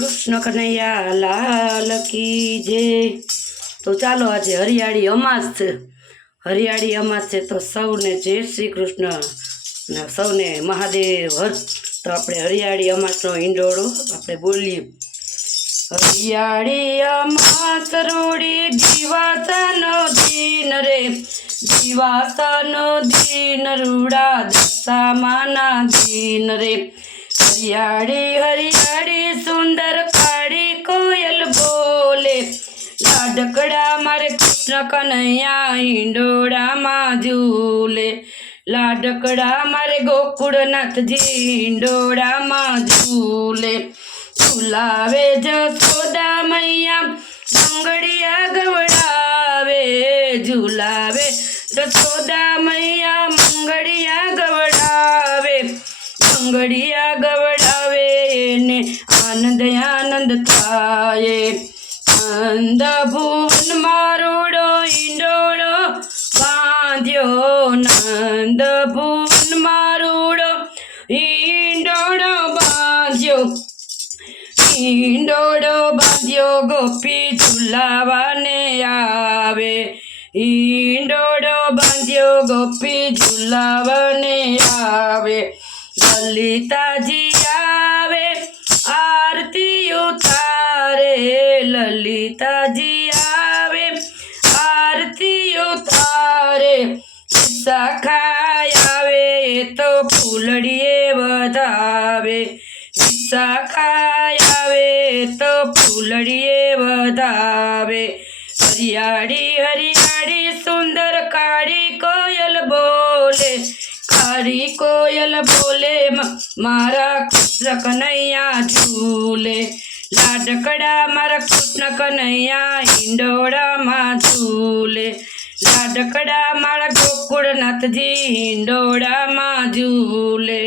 કૃષ્ણ કનૈયા લાલ કી જય। તો ચાલો આજે હરિયાળી અમાસ છે, હરિયાળી અમાસ છે તો સૌને જય શ્રી કૃષ્ણ અને સૌને મહાદેવ હર। તો આપણે હરિયાળી અમાસનો ઈંડોળો આપણે બોલીએ। હરિયાળી અમાસ રૂડી દિવાસનો દિન રે, દિવાસનો દિન રૂડા દશામાના દિન રે। હરિયાળી હરિયાળી સુંદર કાળી કોયલ બોલે, લાડકડા મારે કૃષ્ણ કનૈયા ઈંડોળામાં ઝૂલે। લાડકડા મારે ગોકુળનાથજી ઈંડોળામાં ઝૂલે। ઝૂલાવે જશોદા મૈયા મંગળિયા ગવડાવે, ઝૂલાવે જશોદા મૈયા મંગળિયા ગવડાવે। મંગળિયા ગવડાવે ને આનંદ આનંદ થાય। નંદ ભુવન મારોડો ઈંડોળો બાંધ્યો, નંદ ભુવન મારોડો ઈંડોળો બાંધ્યો। ઈંડોળો બાંધ્યો ગોપી ઝુલાવાને આવે, ઈંડોળો બાંધ્યો ગોપી ઝુલાવાને આવે। લલિતાજી આવે આરતી ઉતારે, લલિતાજી આવે આરતી ઉતારે। વિશાખાય આવે તો ફૂલડીએ વધાવે, વિશાખાય આવે તો ફૂલડીએ વધાવે। હરિયાળી હરિયાળી સુંદર કાળી કોયલ બોલે, કાળી કોયલ બોલે મારા કૃષ્ણ કનૈયા ઝૂલે। લાડકડા મારા કૃષ્ણ કનૈયા ઈંડોળામાં ઝૂલે। લાડકડા મારા ગોકુળનાથજી ઈંડોળામાં ઝૂલે।